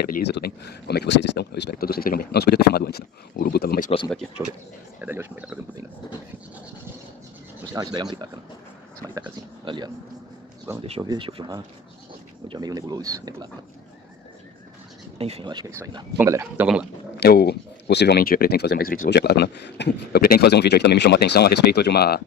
Beleza, tudo bem? Como é que vocês estão? Eu espero que todos vocês estejam bem. Não, você podia ter filmado antes, né? O urubu tava mais próximo daqui. Deixa eu ver. É dali, eu acho que não vai dar problema também, né? Não sei. Ah, isso daí é uma maritaca, né? Essa maritacazinha. Ali, ó. Bom, deixa eu ver, deixa eu filmar. O dia meio nebuloso, nebulado. Enfim, eu acho que é isso aí, né? Bom, galera, então vamos lá. Eu possivelmente pretendo fazer mais vídeos hoje, é claro, né? Eu pretendo fazer um vídeo aí que também me chamou a atenção a respeito de uma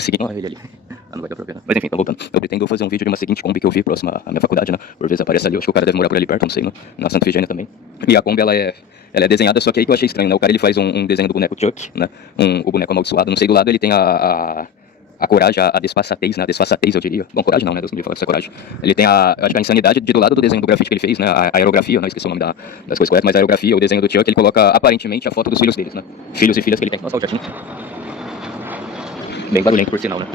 seguinte... Olha ele ali. Ah, não vai dar pra ver, né? Mas enfim, então voltando. Eu pretendo fazer um vídeo de uma seguinte Kombi que eu vi próxima à minha faculdade, né? Por vezes aparece ali, eu acho que o cara deve morar por ali perto, não sei, né? Na Santa Efigênia também. E a Kombi, ela é desenhada, só que aí que eu achei estranho, né? O cara, ele faz um desenho do boneco Chuck, né? O boneco amaldiçoado. Não sei, do lado ele tem a coragem, a desfaçatez, né? A desfaçatez, eu diria. Bom, coragem não, né? Deus me falar que isso é coragem. Ele tem eu acho que a insanidade do lado do desenho do grafite que ele fez, né? A aerografia, não esqueci o nome das coisas corretas, mas a aerografia, o desenho do Chuck, ele coloca aparentemente a foto dos filhos deles, né? Filhos e filhas que ele tem. Nossa, o jatinho. Bem barulhento, por sinal, né?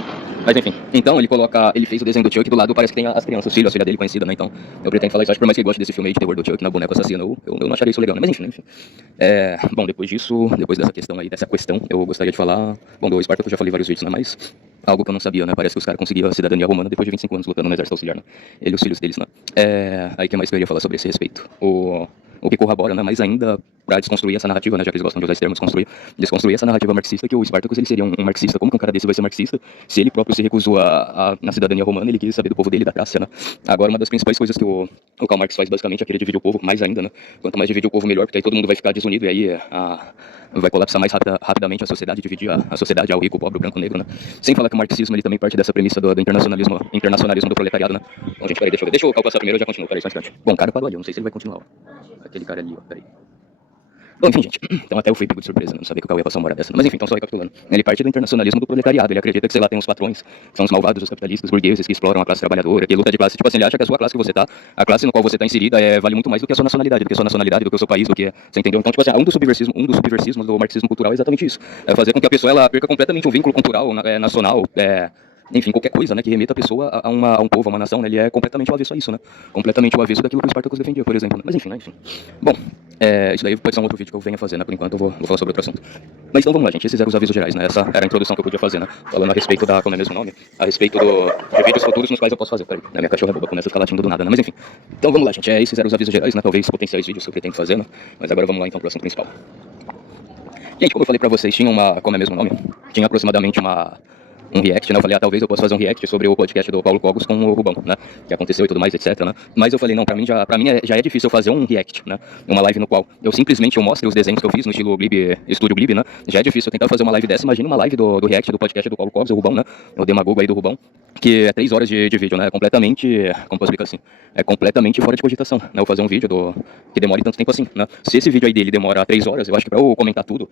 Mas enfim, então ele fez o desenho do Chuck, do lado parece que tem as crianças, os filhos, a filha dele conhecida, né? Então, eu pretendo falar isso, acho que por mais que ele goste desse filme aí de terror do Chuck, né? O boneco assassino, eu não acharia isso legal, né? Mas enfim. Bom, depois dessa questão aí, eu gostaria de falar... Bom, do Espartaco eu já falei vários vídeos, né? Mas algo que eu não sabia, né? Parece que os caras conseguiram a cidadania romana depois de 25 anos lutando no exército auxiliar, né? Ele e os filhos deles, né? Aí que mais que eu iria falar sobre esse respeito? O que corrobora, né? Mas ainda pra desconstruir essa narrativa, né? Já que eles gostam de usar esse termo, desconstruir essa narrativa marxista, que o Espartacus, ele seria um marxista. Como que um cara desse vai ser marxista se ele próprio se recusou na cidadania romana, ele quis saber do povo dele, da Trácia, né? Agora, uma das principais coisas que o Karl Marx faz, basicamente, é querer dividir o povo mais ainda, né? Quanto mais dividir o povo, melhor, porque aí todo mundo vai ficar desunido e aí vai colapsar mais rapidamente a sociedade, dividir a sociedade ao rico, o pobre, o branco, o negro, né? Sem falar que o marxismo, ele também parte dessa premissa do internacionalismo do proletariado, né? Bom, gente, peraí, deixa eu calcular primeiro, eu já continuo, peraí, só um instante. Bom, o cara parou ali, eu não sei se ele vai continuar, ó. Aquele cara ali, ó, peraí. Bom, enfim, gente, então até eu fui pego de surpresa, né? Não sabia que o Cauê ia passar uma hora dessa. Mas enfim, então só recapitulando. Ele parte do internacionalismo do proletariado, ele acredita que, sei lá, tem uns patrões, que são os malvados, os capitalistas, burgueses, que exploram a classe trabalhadora, que luta de classe. Tipo assim, ele acha que a sua classe que você tá, a classe no qual você tá inserida, vale muito mais do que a sua nacionalidade, do que a sua nacionalidade, do que o seu país, do que... Você entendeu? Então, tipo assim, um dos subversismos do marxismo cultural é exatamente isso. É fazer com que a pessoa, ela perca completamente um vínculo cultural, nacional, enfim, qualquer coisa, né, que remeta a pessoa a um povo, a uma nação, né, ele é completamente o avesso a isso, né, completamente o avesso daquilo que o Spartacus defendia, por exemplo, né? Mas enfim, né, enfim. Bom, isso daí pode ser um outro vídeo que eu venha fazer, né, por enquanto eu vou falar sobre outro assunto. Mas então vamos lá, gente, esses eram os avisos gerais, né, essa era a introdução que eu podia fazer, né, falando a respeito como é mesmo o nome, a respeito de vídeos futuros nos quais eu posso fazer, peraí, minha cachorra boba começa a ficar latindo do nada, né, mas enfim. Então vamos lá, gente, esses eram os avisos gerais, né, talvez potenciais vídeos que eu pretendo fazer, né, mas agora vamos lá então pro assunto principal. Gente, como eu falei pra vocês, tinha como é mesmo o nome, tinha aproximadamente um react, né? Eu falei, talvez eu possa fazer um react sobre o podcast do Paulo Cogos com o Rubão, né? Que aconteceu e tudo mais, etc, né? Mas eu falei, não, pra mim já é difícil eu fazer um react, né? Uma live no qual eu simplesmente mostre os desenhos que eu fiz no estilo Ghibli, Estúdio Ghibli, né? Já é difícil eu tentar fazer uma live dessa. Imagina uma live do react do podcast do Paulo Cogos, o Rubão, né? O demagogo aí do Rubão, que é 3 horas de vídeo, né? É completamente, como posso explicar assim? É completamente fora de cogitação, né? Eu fazer um vídeo que demore tanto tempo assim, né? Se esse vídeo aí dele demora 3 horas, eu acho que pra eu comentar tudo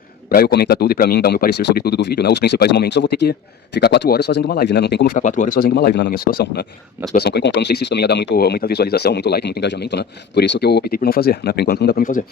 e pra mim dar o meu parecer sobre tudo do vídeo, né? Os principais momentos eu vou ter que ficar 4 horas fazendo uma live, né? Não tem como ficar 4 horas fazendo uma live, né? Na minha situação, né? Na situação que eu encontro, eu não sei se isso também ia dar muita visualização, muito like, muito engajamento, né? Por isso que eu optei por não fazer, né? Por enquanto não dá pra mim fazer.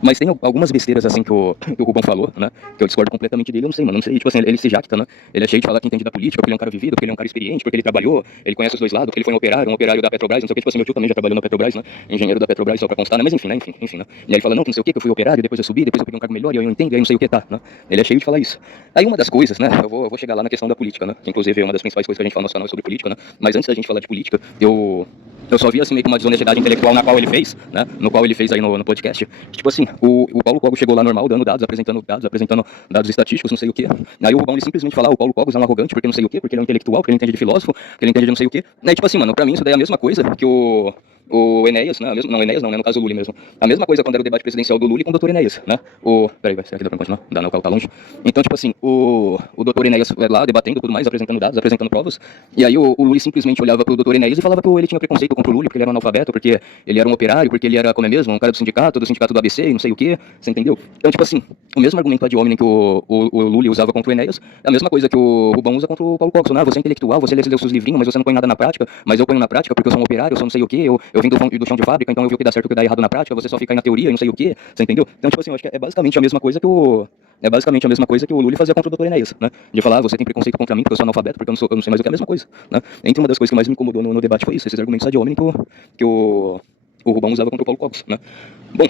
Mas tem algumas besteiras, assim, que o Rubão falou, né? Que eu discordo completamente dele, eu não sei, mano. Não sei, tipo assim, ele se jacta, né? Ele é cheio de falar que entende da política, porque ele é um cara vivido, porque ele é um cara experiente, porque ele trabalhou, ele conhece os dois lados, porque ele foi um operário da Petrobras, não sei o que, tipo assim, meu tio também já trabalhou na Petrobras, né? Engenheiro da Petrobras, só pra constar, né? Mas enfim, né? Enfim, né? E aí ele fala, não, que não sei o que eu fui operário, depois eu subi, depois eu peguei um cargo melhor, e aí eu entendo, e aí não sei o que, tá, né? Ele é cheio de falar isso. Aí uma das coisas, né? Eu vou chegar lá na questão da política, né? Que inclusive é uma das principais coisas que a gente fala no nosso canal sobre política, né? Mas antes da gente falar de política, eu só vi assim meio que uma desonestidade intelectual na qual ele fez, né? No qual ele fez aí no podcast. Tipo assim, o Paulo Cogos chegou lá normal, dando dados, apresentando dados estatísticos, não sei o quê. Aí o Rubão, ele simplesmente fala, o Paulo Cogos é um arrogante porque não sei o quê, porque ele é um intelectual, porque ele entende de filósofo, porque ele entende de não sei o quê. Aí tipo assim, mano, pra mim isso daí é a mesma coisa que o Enéas, né? Não, Enéas não, né? No caso o Lully mesmo. A mesma coisa quando era o debate presidencial do Lully com o Dr. Enéas, né? Peraí, será que dá pra continuar? Dá não, o carro tá longe. Então, tipo assim, o Dr. Enéas lá debatendo tudo mais, apresentando dados, apresentando provas. E aí o Lully simplesmente olhava pro Dr. Enéas e falava que ele tinha preconceito contra o Lully, porque ele era um analfabeto, porque ele era um operário, porque ele era, como é mesmo, um cara do sindicato do ABC e não sei o quê. Você entendeu? Então, tipo assim, o mesmo argumento ad hominem que o Lully usava contra o Enéas é a mesma coisa que o Rubão usa contra o Paulo Cogos. Você é intelectual, você lê os seus livrinhos, mas você não põe nada na prática, mas eu ponho na prática porque eu sou um operário, eu sou não sei o quê, eu vim do chão de fábrica, então eu vi o que dá certo e o que dá errado na prática, você só fica aí na teoria e não sei o quê, você entendeu? Então, tipo assim, eu acho que é basicamente a mesma coisa que o Lully fazia contra o Dr. Enéas, né? De falar, você tem preconceito contra mim porque eu sou analfabeto, porque eu não sei mais o que é a mesma coisa, né? Entre uma das coisas que mais me incomodou no debate foi isso, esses argumentos ad hominem que o o Rubão usava contra o Paulo Cogos, né? Bom,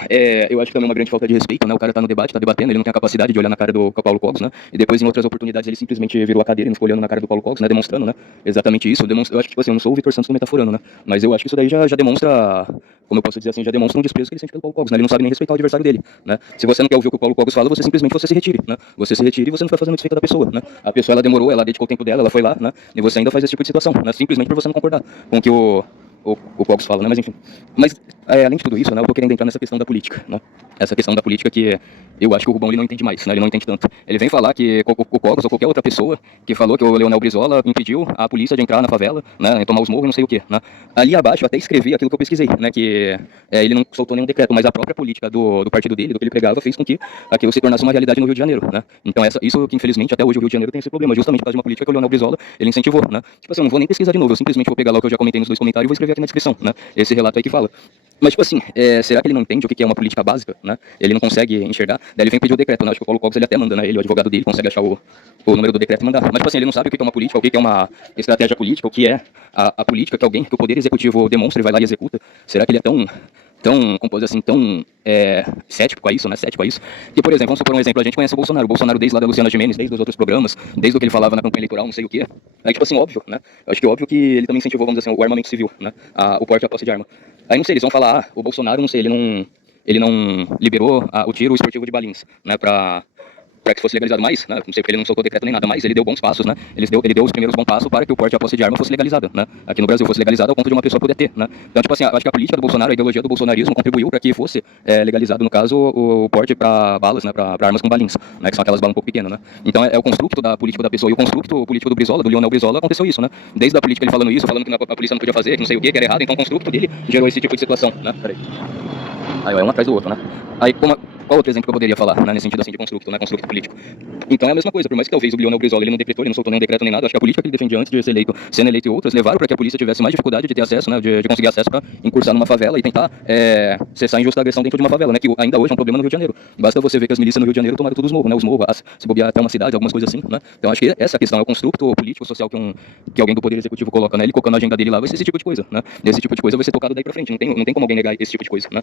eu acho que também é uma grande falta de respeito, né? O cara tá no debate, tá debatendo, ele não tem a capacidade de olhar na cara do Paulo Cogos, né? E depois, em outras oportunidades, ele simplesmente virou a cadeira e não ficou olhando na cara do Paulo Cogos, né? Demonstrando, né? Exatamente isso. Eu acho que, tipo assim, eu não sou o Vitor Santos do Metaforando, né? Mas eu acho que isso daí já demonstra, como eu posso dizer assim, já demonstra um desprezo que ele sente pelo Paulo Cogos, né? Ele não sabe nem respeitar o adversário dele, né? Se você não quer ouvir o que o Paulo Cogos fala, você se retire, né? Você se retire e você não vai fazendo desfeita da pessoa, né? A pessoa, ela demorou, ela dedicou o tempo dela, ela foi lá, né? E você ainda faz esse tipo de situação, né? Simplesmente por você não concordar com o que o Cogos fala, né? Mas enfim. Mas, além de tudo isso, né, eu tô querendo entrar nessa questão da política, né? Essa questão da política que eu acho que o Rubão ele não entende mais, né? Ele não entende tanto. Ele vem falar que o Cogos ou qualquer outra pessoa que falou que o Leonel Brizola impediu a polícia de entrar na favela, né? Tomar os morros e não sei o quê, né? Ali abaixo eu até escrevi aquilo que eu pesquisei, né? Que ele não soltou nenhum decreto, mas a própria política do partido dele, do que ele pregava, fez com que aquilo se tornasse uma realidade no Rio de Janeiro, né? Então isso que infelizmente até hoje o Rio de Janeiro tem esse problema, justamente por causa de uma política que o Leonel Brizola ele incentivou, né? Tipo assim, eu não vou nem pesquisar de novo, eu simplesmente vou pegar lá o que eu já comentei nos 2 comentários e vou escrever aqui na descrição, né? Esse relato aí que fala. Mas, tipo assim, será que ele não entende o que é uma política básica, né? Ele não consegue enxergar. Daí ele vem pedir o decreto, né? Acho que o Paulo Cogos ele até manda, né? Ele, o advogado dele, consegue achar o número do decreto e mandar. Mas, tipo assim, ele não sabe o que é uma política, o que é uma estratégia política, o que é a política que alguém, que o Poder Executivo demonstra e vai lá e executa. Será que ele é tão como pode dizer assim, tão cético a isso, né? Cético a isso. Que, por exemplo, vamos supor um exemplo, a gente conhece o Bolsonaro desde lá da Luciana Gimenez, desde os outros programas, desde o que ele falava na campanha eleitoral, não sei o quê. Aí, tipo assim, óbvio, né? Eu acho que é óbvio que ele também incentivou, vamos dizer assim, o armamento civil, né? O porte e a posse de arma. Aí, não sei, eles vão falar, o Bolsonaro, não sei, ele não liberou o tiro esportivo de balins, né? Para que fosse legalizado mais, né? Não sei porque ele não soltou decreto nem nada, mas ele deu bons passos, né? Ele deu os primeiros bons passos para que o porte e a posse de arma fosse legalizada, né? Aqui no Brasil fosse legalizado ao ponto de uma pessoa poder ter, né? Então, tipo assim, acho que a política do Bolsonaro, a ideologia do bolsonarismo contribuiu para que fosse legalizado, no caso, o porte para balas, né? Para armas com balins, né? Que são aquelas balas um pouco pequenas, né? Então, é o construto da política da pessoa e o construto político do Brizola, do Leonel Brizola, aconteceu isso, né? Desde a política ele falando isso, falando que a polícia não podia fazer, que não sei o que era errado, então o construto dele gerou esse tipo de situação, né? Peraí. Aí, é um atrás do outro, né? Aí, qual outro exemplo que eu poderia falar, né, nesse sentido assim de construto, né, construto político? Então é a mesma coisa, por mais que talvez o Leonel Brizola ele não decretou, ele não soltou nenhum decreto nem nada, acho que a política que ele defendia antes de ser eleito, sendo eleito e outras, levaram para que a polícia tivesse mais dificuldade de ter acesso, né, de conseguir acesso para incursar numa favela e tentar cessar a injusta agressão dentro de uma favela, né, que ainda hoje é um problema no Rio de Janeiro. Basta você ver que as milícias no Rio de Janeiro tomaram todos os morros, né, os morros, se bobear até uma cidade, algumas coisas assim, né. Então acho que essa questão é o construto político, social que alguém do Poder Executivo coloca, né, ele colocando a agenda dele lá, vai ser esse tipo de coisa, né, esse tipo de coisa vai ser tocado daí pra frente, não tem como alguém negar esse tipo de coisa, né.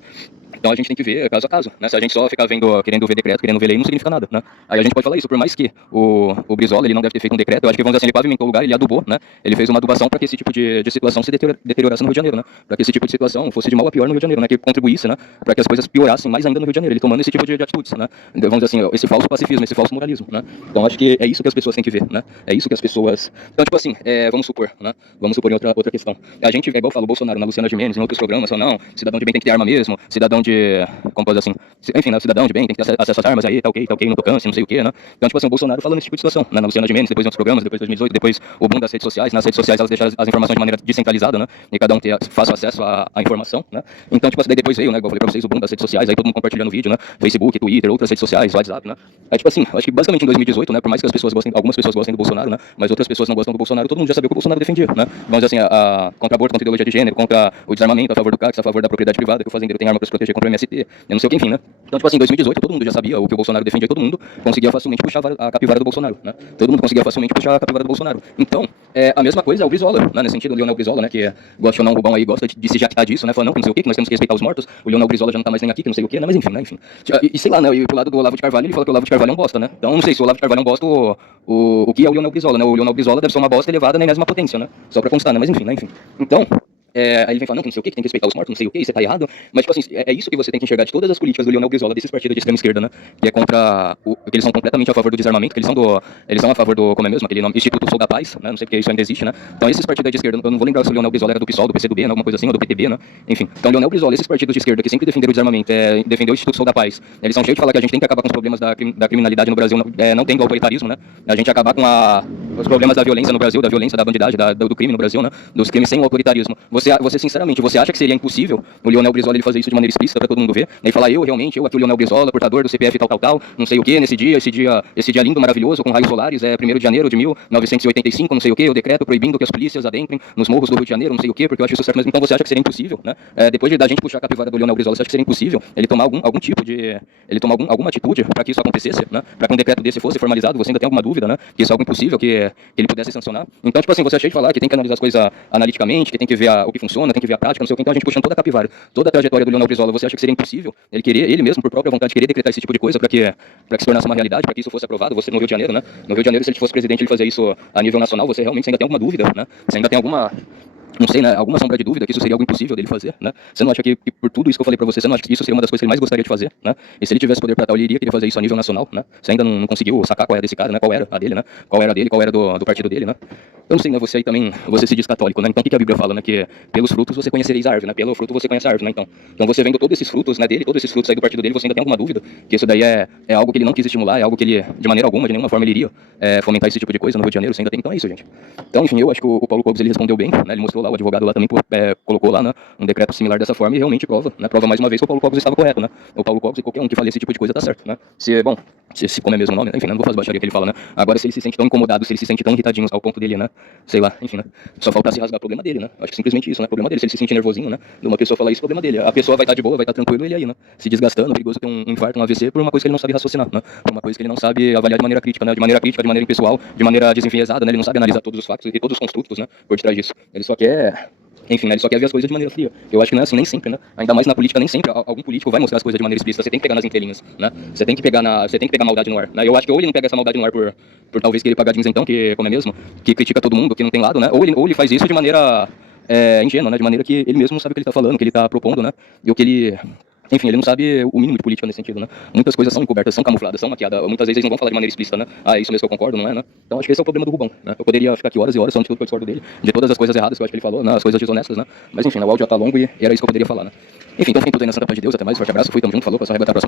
Então a gente tem que ver caso a caso, né, se a gente só ficar querendo ver decreto, querendo ver lei, não significa nada, né? Aí a gente pode falar isso, por mais que o Brizola, ele não deve ter feito um decreto, eu acho que, vamos dizer assim, ele pavimentou o lugar, ele adubou, né? Ele fez uma adubação para que esse tipo de situação se deteriorasse no Rio de Janeiro, né? Para que esse tipo de situação fosse de mal a pior no Rio de Janeiro, né? Que contribuísse, né? Para que as coisas piorassem mais ainda no Rio de Janeiro, ele tomando esse tipo de atitudes, né? Então, vamos dizer assim, esse falso pacifismo, esse falso moralismo, né? Então acho que é isso que as pessoas têm que ver, né? É isso que as pessoas... Então, tipo assim, vamos supor, né? Vamos supor em outra questão. A gente, igual eu falo, Bolsonaro, na Luciana Gimenez, em outros programas, falam, não, cidadão de bem tem que ter arma mesmo, cidadão de... Como pode dizer assim? Enfim, né? Cidadão de bem tem que ter acesso às armas aí, tá ok, no tocante, não sei o que, né? Então, tipo assim, o Bolsonaro falando nesse tipo de situação, né? Na Luciana Gimenez, depois em outros programas, depois 2018, depois o boom das redes sociais. Nas redes sociais elas deixam as informações de maneira descentralizada, né? E cada um ter fácil acesso à informação, né? Então, tipo assim, daí depois veio, né? Igual eu falei pra vocês, o boom das redes sociais, aí todo mundo compartilhando vídeo, né? Facebook, Twitter, outras redes sociais, WhatsApp, né? Aí, tipo assim, acho que basicamente em 2018, né? Por mais que algumas pessoas gostem do Bolsonaro, né? Mas outras pessoas não gostam do Bolsonaro, todo mundo já sabia o que o Bolsonaro defendia, né? Vamos dizer assim, contra aborto, contra ideologia de gênero, contra o desarmamento, a favor do CACS, a favor da propriedade privada, que o fazendeiro tem arma pra se proteger contra o MST, eu não sei o que, enfim, né? Então, tipo assim, em 2018, todo mundo já sabia o que o Bolsonaro defendia, todo mundo conseguia facilmente puxar a capivara do Bolsonaro, né? Todo mundo conseguia facilmente puxar a capivara do Bolsonaro. Então, a mesma coisa é o Brizola, né? Nesse sentido, o Leonel Brizola, né? Que gosta ou não, o Rubão aí gosta de se jactar disso, né? Falando, não, que não sei o que nós temos que respeitar os mortos. O Leonel Brizola já não tá mais nem aqui, que não sei o que, né? Mas enfim, né? Enfim. E sei lá, né? E pro lado do Olavo de Carvalho, ele fala que o Olavo de Carvalho é um bosta, né? Então, não sei se o Olavo de Carvalho é um bosta, o que é o Leonel Brizola, né? O Leonel Brizola deve ser uma bosta elevada na enésima potência, né? Só pra constar, né? Mas enfim, né? Enfim. Então, aí ele vem falando, não, que não sei o que tem que respeitar os mortos, não sei o que, isso tá errado. Mas, tipo assim, é isso que você tem que enxergar de todas as políticas do Leonel Brizola, desses partidos de extrema esquerda, né? Que é contra que eles são completamente a favor do desarmamento, que eles são a favor do, como é mesmo, aquele nome, Instituto Sou da Paz, né? Não sei porque isso ainda existe, né? Então, esses partidos de esquerda, eu não vou lembrar se o Leonel Brizola era do PSOL, do PCdoB, né? Alguma coisa assim, ou do PTB, né? Enfim. Então, Leonel Brizola, esses partidos de esquerda que sempre defenderam o desarmamento, defendeu o Instituto Sou da Paz, eles são cheios de falar que a gente tem que acabar com os problemas da criminalidade no Brasil, não tem do autoritarismo, né? A gente acabar com os problemas da violência no Brasil, da violência, da bandidagem, do crime no Brasil, né? Dos crimes sem o autoritarismo. Você sinceramente, você acha que seria impossível o Leonel Brizola ele fazer isso de maneira explícita para todo mundo ver? E falar, eu aqui o Leonel Brizola, portador do CPF tal, não sei o que, esse dia lindo, maravilhoso, com raios solares, 1º de janeiro de 1985, não sei o que, o decreto proibindo que as polícias adentrem nos morros do Rio de Janeiro, não sei o que, porque eu acho isso certo, mas então você acha que seria impossível, né? Depois da gente puxar a capivara do Leonel Brizola, você acha que seria impossível ele tomar algum tipo de... ele tomar alguma atitude para que isso acontecesse, né? Para que um decreto desse fosse formalizado, você ainda tem alguma dúvida, né? Que isso é algo impossível, que ele pudesse sancionar. Então, tipo assim, você achei de falar que tem que analisar as coisas analiticamente, que tem que ver o que funciona, tem que ver a prática, não sei o que. Então a gente puxando toda a capivara, toda a trajetória do Leonel Brizola, você acha que seria impossível ele querer, ele mesmo, por própria vontade, querer decretar esse tipo de coisa para que se tornasse uma realidade, para que isso fosse aprovado? Você no Rio de Janeiro, né? No Rio de Janeiro, se ele fosse presidente, ele fazia isso a nível nacional, você realmente ainda tem alguma dúvida, né? Você ainda tem alguma, não sei, né, alguma sombra de dúvida que isso seria algo impossível dele fazer, né? Você não acha que por tudo isso que eu falei pra você não acha que isso seria uma das coisas que ele mais gostaria de fazer, né? E se ele tivesse poder pra tal, ele iria querer fazer isso a nível nacional, né? Você ainda não conseguiu sacar qual era desse cara, né? Qual era a dele, né? Qual era a dele, qual era do partido dele, né? Eu não sei, né? Você aí também, você se diz católico, né? Então o que a Bíblia fala, né? Que pelos frutos você conhecereis a árvore, né? Pelo fruto você conhece a árvore, né? Então você vendo todos esses frutos, né, dele, todos esses frutos aí do partido dele, você ainda tem alguma dúvida que isso daí é algo que ele não quis estimular, é algo que ele, de maneira alguma, de nenhuma forma ele iria fomentar esse tipo de coisa no Rio de Janeiro? Você ainda tem, então é isso, gente. Então, enfim, eu acho que o Paulo Cogos, ele respondeu bem, né? Ele mostrou lá, o advogado lá também colocou lá, né, um decreto similar dessa forma e realmente prova, né? Prova mais uma vez que o Paulo Cogos estava correto, né? O Paulo Cogos e qualquer um que fale esse tipo de coisa tá certo, né? Bom, se como é mesmo o nome, né? Enfim, né? Não vou fazer baixaria que ele fala, né? Agora, se ele se sente tão incomodado, se ele se sente tão irritadinho ao ponto dele, né? Sei lá, enfim, né? Só falta se rasgar o problema dele, né? Acho que simplesmente isso, né? Problema dele. Se ele se sente nervosinho, né? De uma pessoa falar isso, problema dele. A pessoa vai estar de boa, vai estar tranquilo, ele aí, né? Se desgastando, perigoso ter um infarto, um AVC por uma coisa que ele não sabe raciocinar, né? Por uma coisa que ele não sabe avaliar de maneira crítica, né? De maneira crítica, de maneira impessoal, de maneira desenviesada, né? Ele não sabe analisar todos os fatos e todos os construtos, né? Por detrás disso. Ele só quer... Enfim, né, ele só quer ver as coisas de maneira fria. Eu acho que não é assim, nem sempre, né? Ainda mais na política, nem sempre algum político vai mostrar as coisas de maneira explícita. Você tem que pegar nas entrelinhas, né? Você tem que pegar maldade no ar, né? Eu acho que ou ele não pega essa maldade no ar por talvez querer pagar jeans então, que como é mesmo, que critica todo mundo, que não tem lado, né? Ou ele faz isso de maneira ingênua, né? De maneira que ele mesmo não sabe o que ele tá falando, o que ele tá propondo, né? E o que ele... Enfim, ele não sabe o mínimo de política nesse sentido, né? Muitas coisas são encobertas, são camufladas, são maquiadas. Muitas vezes eles não vão falar de maneira explícita, né? Ah, isso mesmo que eu concordo, não é, né? Então acho que esse é o problema do Rubão, né? Eu poderia ficar aqui horas e horas falando de tudo que eu discordo dele, de todas as coisas erradas que eu acho que ele falou, né? As coisas desonestas, né? Mas enfim, né? O áudio já tá longo e era isso que eu poderia falar, né? Enfim, então fiquem tudo aí na santa paz de Deus, até mais, forte abraço, fui, tamo junto, falou, pra só arrebentar a próxima, galera.